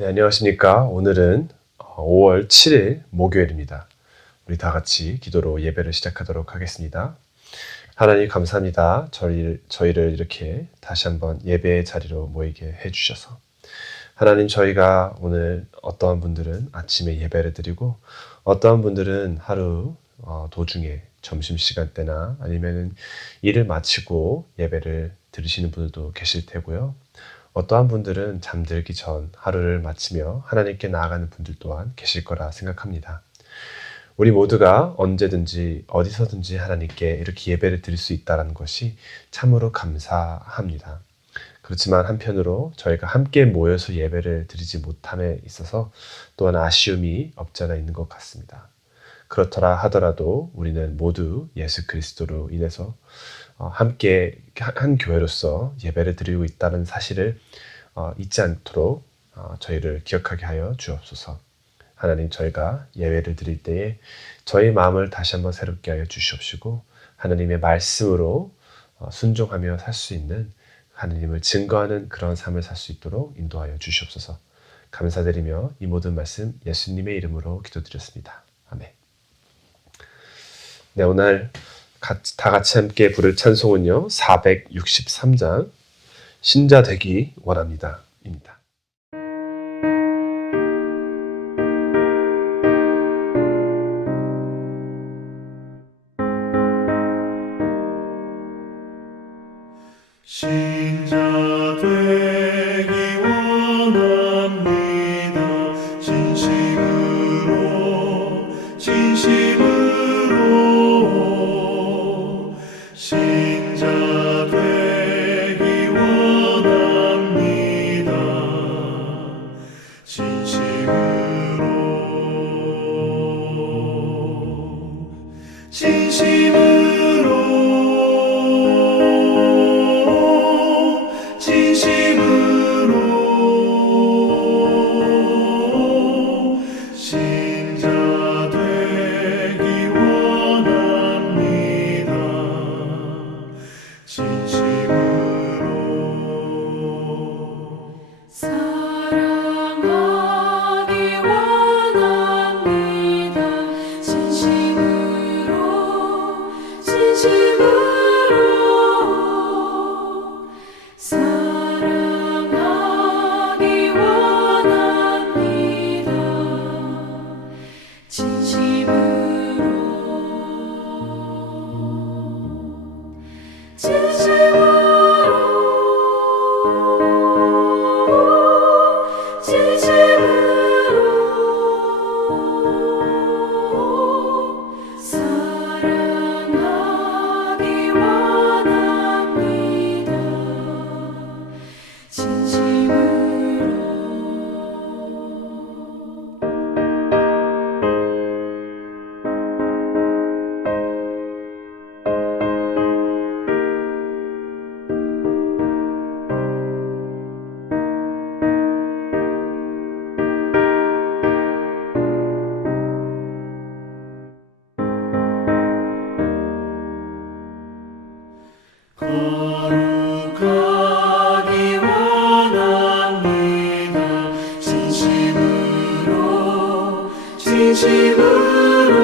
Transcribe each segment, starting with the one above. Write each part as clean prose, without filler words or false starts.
네, 안녕하십니까. 오늘은 5월 7일 목요일입니다. 우리 다 같이 기도로 예배를 시작하도록 하겠습니다. 하나님 감사합니다. 저희를 이렇게 다시 한번 예배의 자리로 모이게 해주셔서. 하나님, 저희가 오늘 어떠한 분들은 아침에 예배를 드리고 어떠한 분들은 하루 도중에 점심시간 때나 아니면 일을 마치고 예배를 들으시는 분들도 계실 테고요. 어떠한 분들은 잠들기 전 하루를 마치며 하나님께 나아가는 분들 또한 계실 거라 생각합니다. 우리 모두가 언제든지 어디서든지 하나님께 이렇게 예배를 드릴 수 있다는 것이 참으로 감사합니다. 그렇지만 한편으로 저희가 함께 모여서 예배를 드리지 못함에 있어서 또한 아쉬움이 없지 않아 있는 것 같습니다. 그렇더라 하더라도 우리는 모두 예수 그리스도로 인해서 함께 한 교회로서 예배를 드리고 있다는 사실을 잊지 않도록 저희를 기억하게 하여 주옵소서. 하나님, 저희가 예배를 드릴 때에 저희 마음을 다시 한번 새롭게 하여 주시옵시고 하나님의 말씀으로 순종하며 살 수 있는, 하나님을 증거하는 그런 삶을 살 수 있도록 인도하여 주시옵소서. 감사드리며 이 모든 말씀 예수님의 이름으로 기도드렸습니다. 아멘. 네, 오늘 다 같이 함께 부를 찬송은요, 463장 신자 되기 원합니다 입니다. 신자 되기 원합니다. 진심으로 신자 되기 원합니다. 신자 되기 원합니다. 진심으로 사랑하기 원합니다. 진심으로 사랑하기 원합니다. 거룩하기 원합니다. 진심으로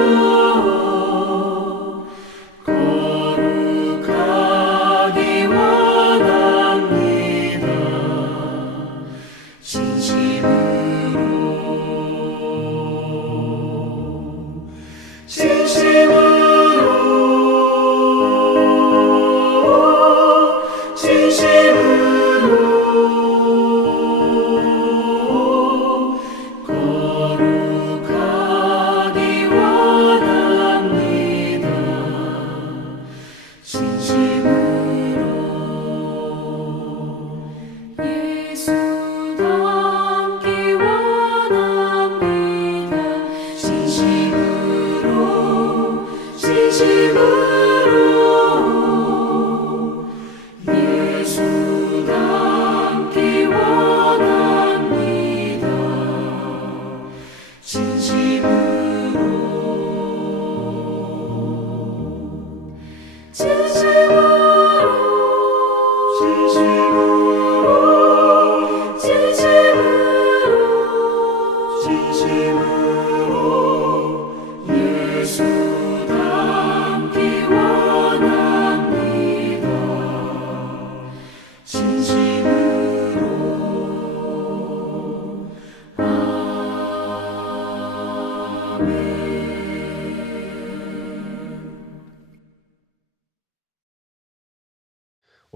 거룩하기 원합니다. 진심으로 거룩하기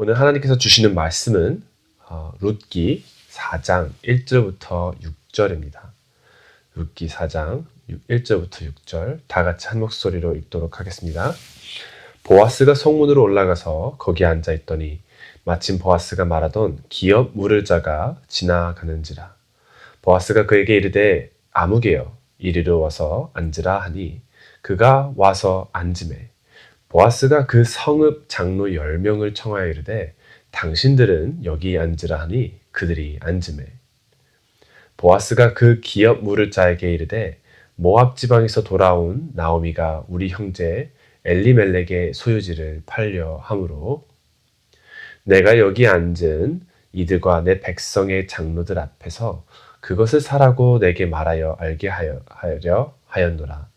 오늘 하나님께서 주시는 말씀은 룻기 4장 1절부터 6절입니다. 룻기 4장 1절부터 6절 다 같이 한 목소리로 읽도록 하겠습니다. 보아스가 성문으로 올라가서 거기에 앉아 있더니 마침 보아스가 말하던 기업 물을 자가 지나가는지라. 보아스가 그에게 이르되 아무개여 이리로 와서 앉으라 하니 그가 와서 앉으매 보아스가 그 성읍 장로 10명을 청하여 이르되 당신들은 여기 앉으라 하니 그들이 앉으매 보아스가 그 기업 물을 자에게 이르되 모압 지방에서 돌아온 나오미가 우리 형제 엘리멜렉의 소유지를 팔려 함으로 내가 여기 앉은 이들과 내 백성의 장로들 앞에서 그것을 사라고 내게 말하여 알게 하려 하였노라.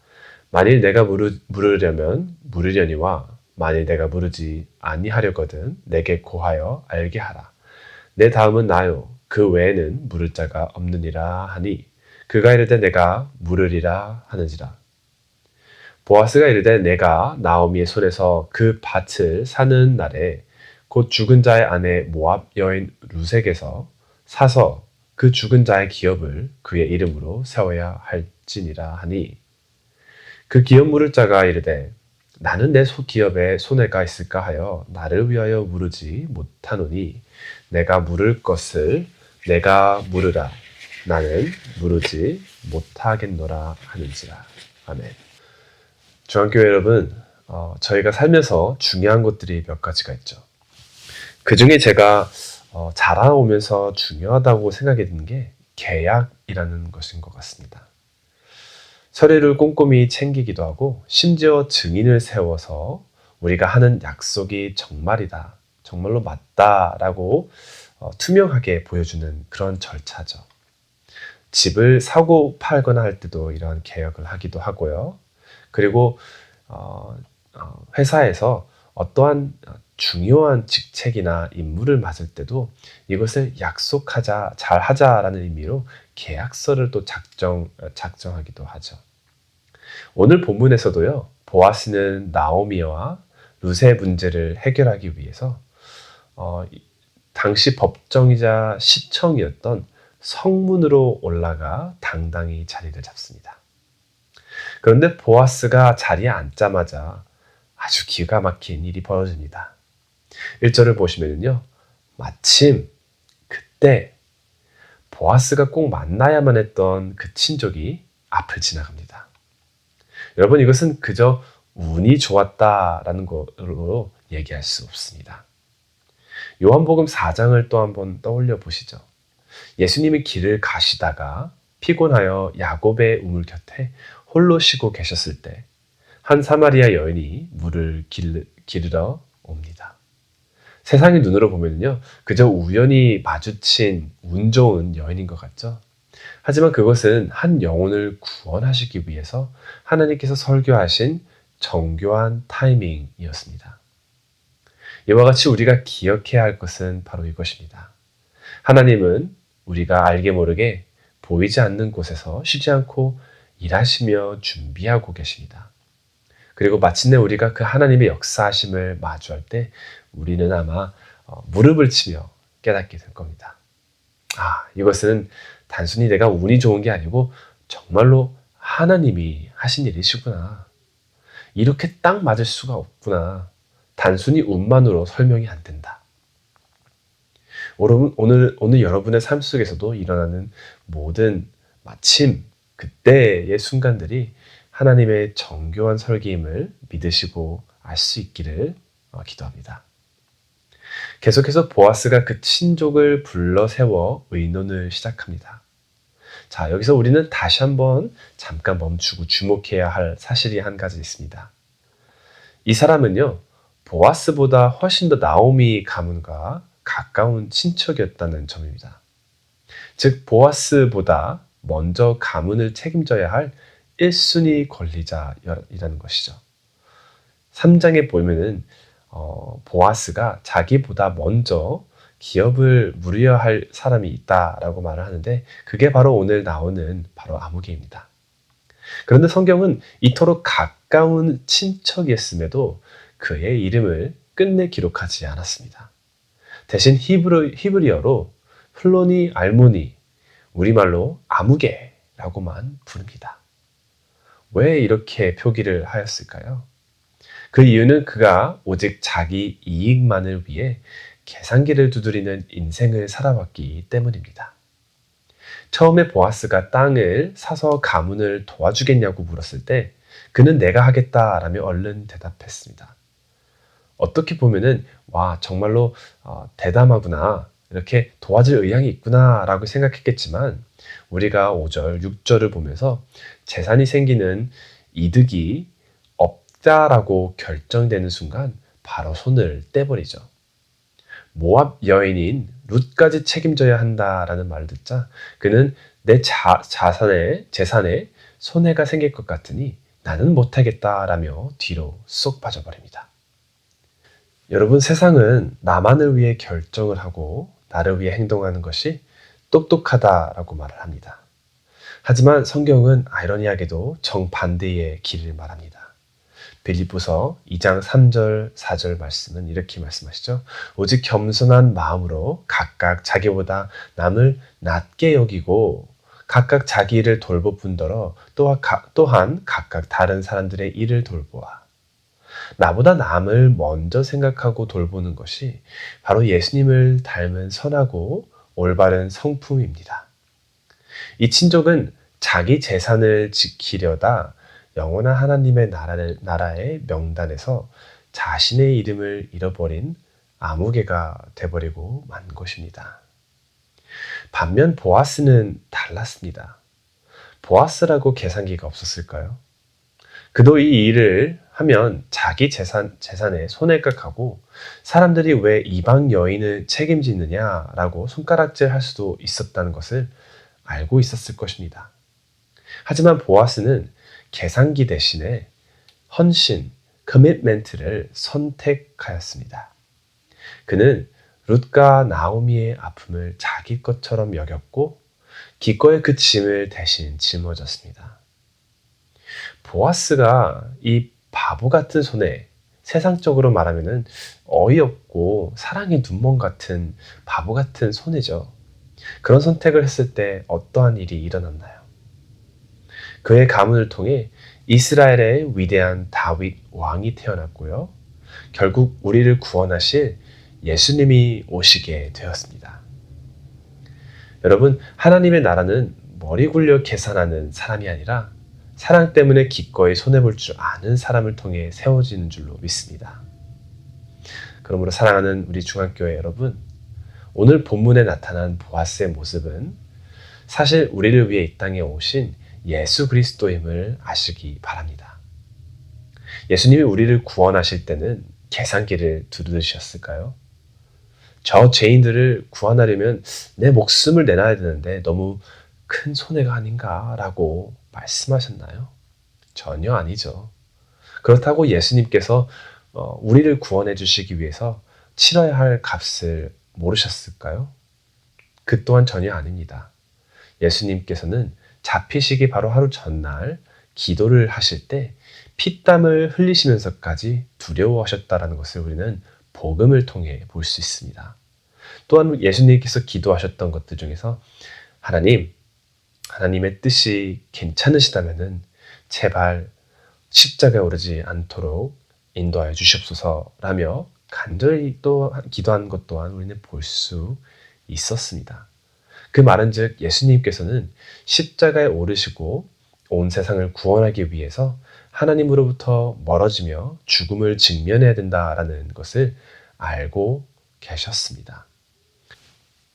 만일 내가 물으려면 물으려니와 만일 내가 물으지 아니하려거든 내게 고하여 알게 하라. 내 다음은 나요. 그 외에는 물을 자가 없느니라 하니 그가 이르되 내가 물으리라 하는지라. 보아스가 이르되 내가 나오미의 손에서 그 밭을 사는 날에 곧 죽은 자의 아내 모압 여인 룻에게서 사서 그 죽은 자의 기업을 그의 이름으로 세워야 할지니라 하니 그 기업 물을 자가 이르되 나는 내 기업에 손해가 있을까 하여 나를 위하여 물으지 못하노니 내가 물을 것을 내가 물으라 나는 물으지 못하겠노라 하는지라. 아멘. 중앙교회 여러분, 저희가 살면서 중요한 것들이 몇 가지가 있죠. 그 중에 제가 자라오면서 중요하다고 생각이 드는 게 계약이라는 것인 것 같습니다. 서류를 꼼꼼히 챙기기도 하고 심지어 증인을 세워서 우리가 하는 약속이 정말이다, 정말로 맞다라고 투명하게 보여주는 그런 절차죠. 집을 사고 팔거나 할 때도 이런 계약을 하기도 하고요. 그리고 회사에서 어떠한 중요한 직책이나 임무를 맡을 때도 이것을 약속하자, 잘하자라는 의미로 계약서를 또 작성하기도 하죠. 오늘 본문에서도요, 보아스는 나오미와 룻의 문제를 해결하기 위해서 당시 법정이자 시청이었던 성문으로 올라가 당당히 자리를 잡습니다. 그런데 보아스가 자리에 앉자마자 아주 기가 막힌 일이 벌어집니다. 1절을 보시면요, 마침 그때 보아스가 꼭 만나야만 했던 그 친족이 앞을 지나갑니다. 여러분, 이것은 그저 운이 좋았다라는 걸로 얘기할 수 없습니다. 요한복음 4장을 또 한번 떠올려 보시죠. 예수님이 길을 가시다가 피곤하여 야곱의 우물 곁에 홀로 쉬고 계셨을 때 한 사마리아 여인이 물을 기르러 옵니다. 세상의 눈으로 보면요, 그저 우연히 마주친 운 좋은 여인인 것 같죠? 하지만 그것은 한 영혼을 구원하시기 위해서 하나님께서 설교하신 정교한 타이밍이었습니다. 이와 같이 우리가 기억해야 할 것은 바로 이것입니다. 하나님은 우리가 알게 모르게 보이지 않는 곳에서 쉬지 않고 일하시며 준비하고 계십니다. 그리고 마침내 우리가 그 하나님의 역사하심을 마주할 때 우리는 아마 무릎을 치며 깨닫게 될 겁니다. 이것은 단순히 내가 운이 좋은 게 아니고 정말로 하나님이 하신 일이시구나. 이렇게 딱 맞을 수가 없구나. 단순히 운만으로 설명이 안 된다. 오늘 여러분의 삶 속에서도 일어나는 모든 마침 그때의 순간들이 하나님의 정교한 설계임을 믿으시고 알 수 있기를 기도합니다. 계속해서 보아스가 그 친족을 불러 세워 의논을 시작합니다. 자, 여기서 우리는 다시 한번 잠깐 멈추고 주목해야 할 사실이 한 가지 있습니다. 이 사람은요, 보아스보다 훨씬 더 나오미 가문과 가까운 친척이었다는 점입니다. 즉, 보아스보다 먼저 가문을 책임져야 할 1순위 권리자이라는 것이죠. 3장에 보면은 보아스가 자기보다 먼저 기업을 물어야 할 사람이 있다라고 말을 하는데 그게 바로 오늘 나오는 바로 아무개입니다. 그런데 성경은 이토록 가까운 친척이었음에도 그의 이름을 끝내 기록하지 않았습니다. 대신 히브리어로 플로니 알모니, 우리말로 아무개라고만 부릅니다. 왜 이렇게 표기를 하였을까요? 그 이유는 그가 오직 자기 이익만을 위해 계산기를 두드리는 인생을 살아왔기 때문입니다. 처음에 보아스가 땅을 사서 가문을 도와주겠냐고 물었을 때 그는 내가 하겠다라며 얼른 대답했습니다. 어떻게 보면은 와 정말로 대담하구나, 이렇게 도와줄 의향이 있구나 라고 생각했겠지만 우리가 5절, 6절을 보면서 재산이 생기는 이득이 없다라고 결정되는 순간 바로 손을 떼버리죠. 모압 여인인 룻까지 책임져야 한다라는 말을 듣자 그는 내 재산에 손해가 생길 것 같으니 나는 못하겠다라며 뒤로 쏙 빠져버립니다. 여러분, 세상은 나만을 위해 결정을 하고 나를 위해 행동하는 것이 똑똑하다라고 말을 합니다. 하지만 성경은 아이러니하게도 정반대의 길을 말합니다. 빌립보서 2장 3절 4절 말씀은 이렇게 말씀하시죠. 오직 겸손한 마음으로 각각 자기보다 남을 낮게 여기고 각각 자기 일을 돌보뿐더러 또한 각각 다른 사람들의 일을 돌보아. 나보다 남을 먼저 생각하고 돌보는 것이 바로 예수님을 닮은 선하고 올바른 성품입니다. 이 친족은 자기 재산을 지키려다 영원한 하나님의 나라의 명단에서 자신의 이름을 잃어버린 아무개가 돼버리고 만 것입니다. 반면 보아스는 달랐습니다. 보아스라고 계산기가 없었을까요? 그도 이 일을 하면 자기 재산에 손해가 가고 사람들이 왜 이방 여인을 책임지느냐라고 손가락질 할 수도 있었다는 것을 알고 있었을 것입니다. 하지만 보아스는 계산기 대신에 헌신, 커미트먼트를 선택하였습니다. 그는 룻과 나오미의 아픔을 자기 것처럼 여겼고 기꺼이 그 짐을 대신 짊어졌습니다. 보아스가 이 바보 같은 손해, 세상적으로 말하면 어이없고 사랑의 눈먼 같은 바보 같은 손해죠. 그런 선택을 했을 때 어떠한 일이 일어났나요? 그의 가문을 통해 이스라엘의 위대한 다윗 왕이 태어났고요. 결국 우리를 구원하실 예수님이 오시게 되었습니다. 여러분, 하나님의 나라는 머리 굴려 계산하는 사람이 아니라 사랑 때문에 기꺼이 손해볼 줄 아는 사람을 통해 세워지는 줄로 믿습니다. 그러므로 사랑하는 우리 중앙교회 여러분, 오늘 본문에 나타난 보아스의 모습은 사실 우리를 위해 이 땅에 오신 예수 그리스도임을 아시기 바랍니다. 예수님이 우리를 구원하실 때는 계산기를 두드리셨을까요? 저 죄인들을 구원하려면 내 목숨을 내놔야 되는데 너무 큰 손해가 아닌가라고 말씀하셨나요? 전혀 아니죠. 그렇다고 예수님께서 우리를 구원해 주시기 위해서 치러야 할 값을 모르셨을까요? 그 또한 전혀 아닙니다. 예수님께서는 잡히시기 바로 하루 전날 기도를 하실 때 피땀을 흘리시면서까지 두려워하셨다는 것을 우리는 복음을 통해 볼 수 있습니다. 또한 예수님께서 기도하셨던 것들 중에서 하나님의 뜻이 괜찮으시다면은 제발 십자가에 오르지 않도록 인도하여 주시옵소서라며 간절히 또 기도한 것 또한 우리는 볼 수 있었습니다. 그 말은즉 예수님께서는 십자가에 오르시고 온 세상을 구원하기 위해서 하나님으로부터 멀어지며 죽음을 직면해야 된다라는 것을 알고 계셨습니다.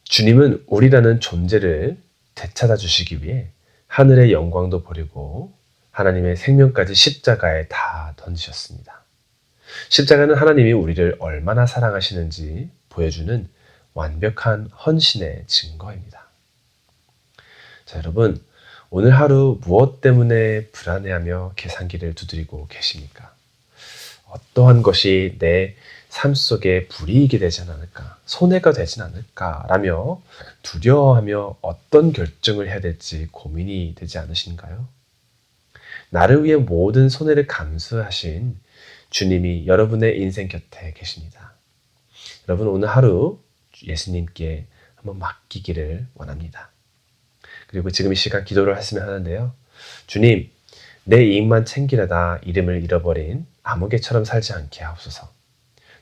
주님은 우리라는 존재를 되찾아 주시기 위해 하늘의 영광도 버리고 하나님의 생명까지 십자가에 다 던지셨습니다. 십자가는 하나님이 우리를 얼마나 사랑하시는지 보여주는 완벽한 헌신의 증거입니다. 자, 여러분, 오늘 하루 무엇 때문에 불안해하며 계산기를 두드리고 계십니까? 어떠한 것이 내 삶 속에 불이익이 되지 않을까, 손해가 되지 않을까 라며 두려워하며 어떤 결정을 해야 될지 고민이 되지 않으신가요? 나를 위해 모든 손해를 감수하신 주님이 여러분의 인생 곁에 계십니다. 여러분, 오늘 하루 예수님께 한번 맡기기를 원합니다. 그리고 지금 이 시간 기도를 했으면 하는데요. 주님, 내 이익만 챙기려다 이름을 잃어버린 아무개처럼 살지 않게 하옵소서.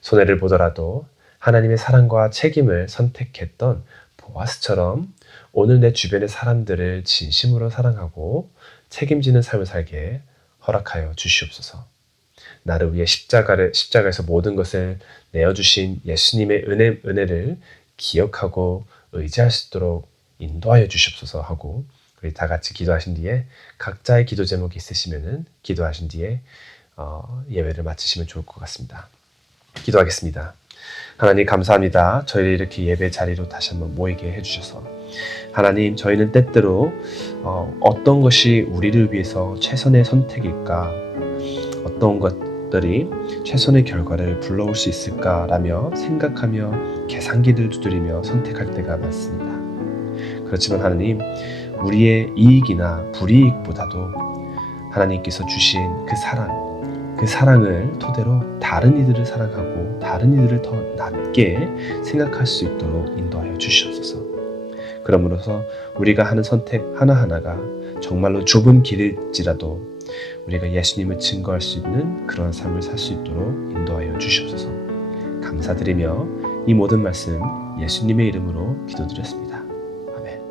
손해를 보더라도 하나님의 사랑과 책임을 선택했던 보아스처럼 오늘 내 주변의 사람들을 진심으로 사랑하고 책임지는 삶을 살게 허락하여 주시옵소서. 나를 위해 십자가에서 모든 것을 내어주신 예수님의 은혜를 기억하고 의지할 수 있도록 인도하여 주시옵소서 하고, 우리 다 같이 기도하신 뒤에 각자의 기도 제목이 있으시면은 기도하신 뒤에 예배를 마치시면 좋을 것 같습니다. 기도하겠습니다. 하나님 감사합니다. 저희를 이렇게 예배 자리로 다시 한번 모이게 해주셔서, 하나님 저희는 때때로 어떤 것이 우리를 위해서 최선의 선택일까, 어떤 것들이 최선의 결과를 불러올 수 있을까라며 생각하며 계산기를 두드리며 선택할 때가 많습니다. 그렇지만 하나님, 우리의 이익이나 불이익보다도 하나님께서 주신 그 사랑을 토대로 다른 이들을 사랑하고 다른 이들을 더 낮게 생각할 수 있도록 인도하여 주시옵소서. 그러므로서 우리가 하는 선택 하나하나가 정말로 좁은 길일지라도 우리가 예수님을 증거할 수 있는 그런 삶을 살 수 있도록 인도하여 주시옵소서. 감사드리며 이 모든 말씀 예수님의 이름으로 기도드렸습니다. 아멘.